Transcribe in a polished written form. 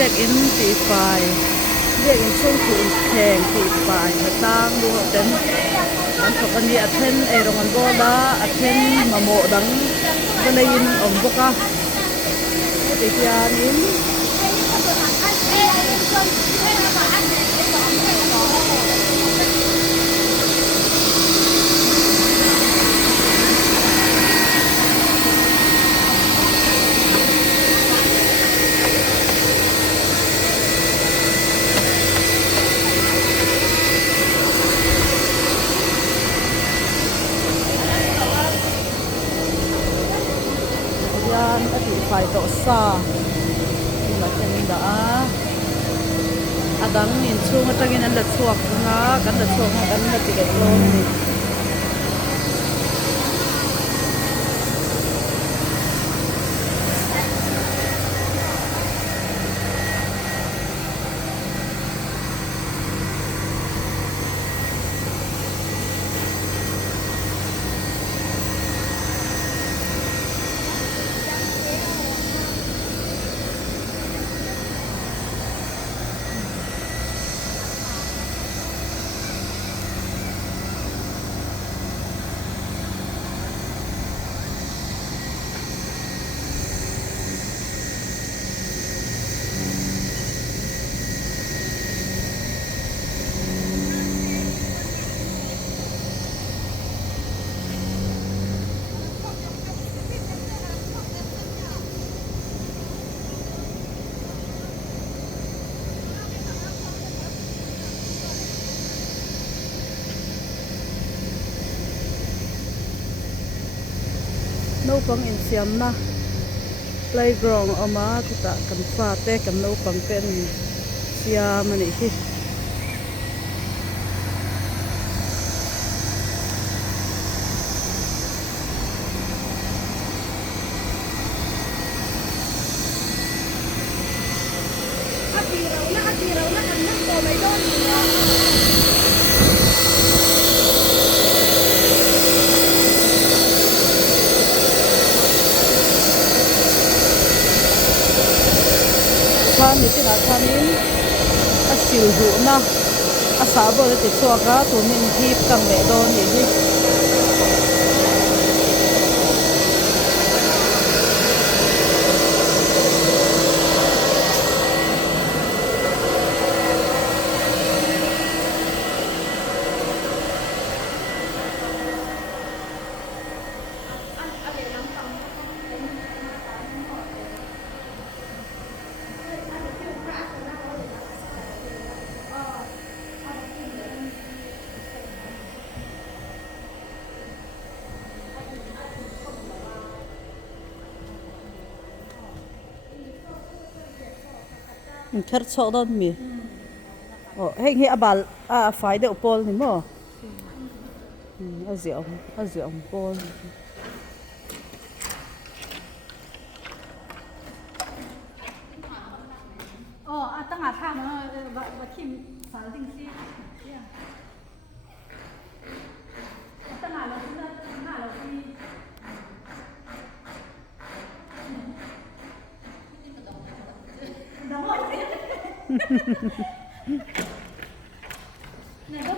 เรียกอินตีไฟเรียกอินช่วงถูนแข่งตีไฟมาตั้งดูเต็มมันถกอันนี้อัดเทนไอโรงงานโบราอัดเทนมาโมดังก็เลยยินอมบุกะติดยานินyan at ifay to sa imatyan da adang min chung atagin an latsuak nga kan latsuak nga kan latigat lo ni no pang in siam na playground ama kita kan fa te kan no pang pen siam ani hi atiraw na kan nang to may donท่านนี่ที่ไหนท่านนี้สิวหูนะอาสาบริติดชัวก็ตัวมินทีกังเวโดนอย่างนี้แค่ชอบด้านมีโอ้เฮ้ยเฮียบาลไฟเดี๋ยวปอลนี่มั้งเอาเสียงปอลอ๋อตั้งหาทางเนาะบัดทิมสารติงซี่ตั้งหาเราที่หน้าเราที่ดังหมดเนี่ยก็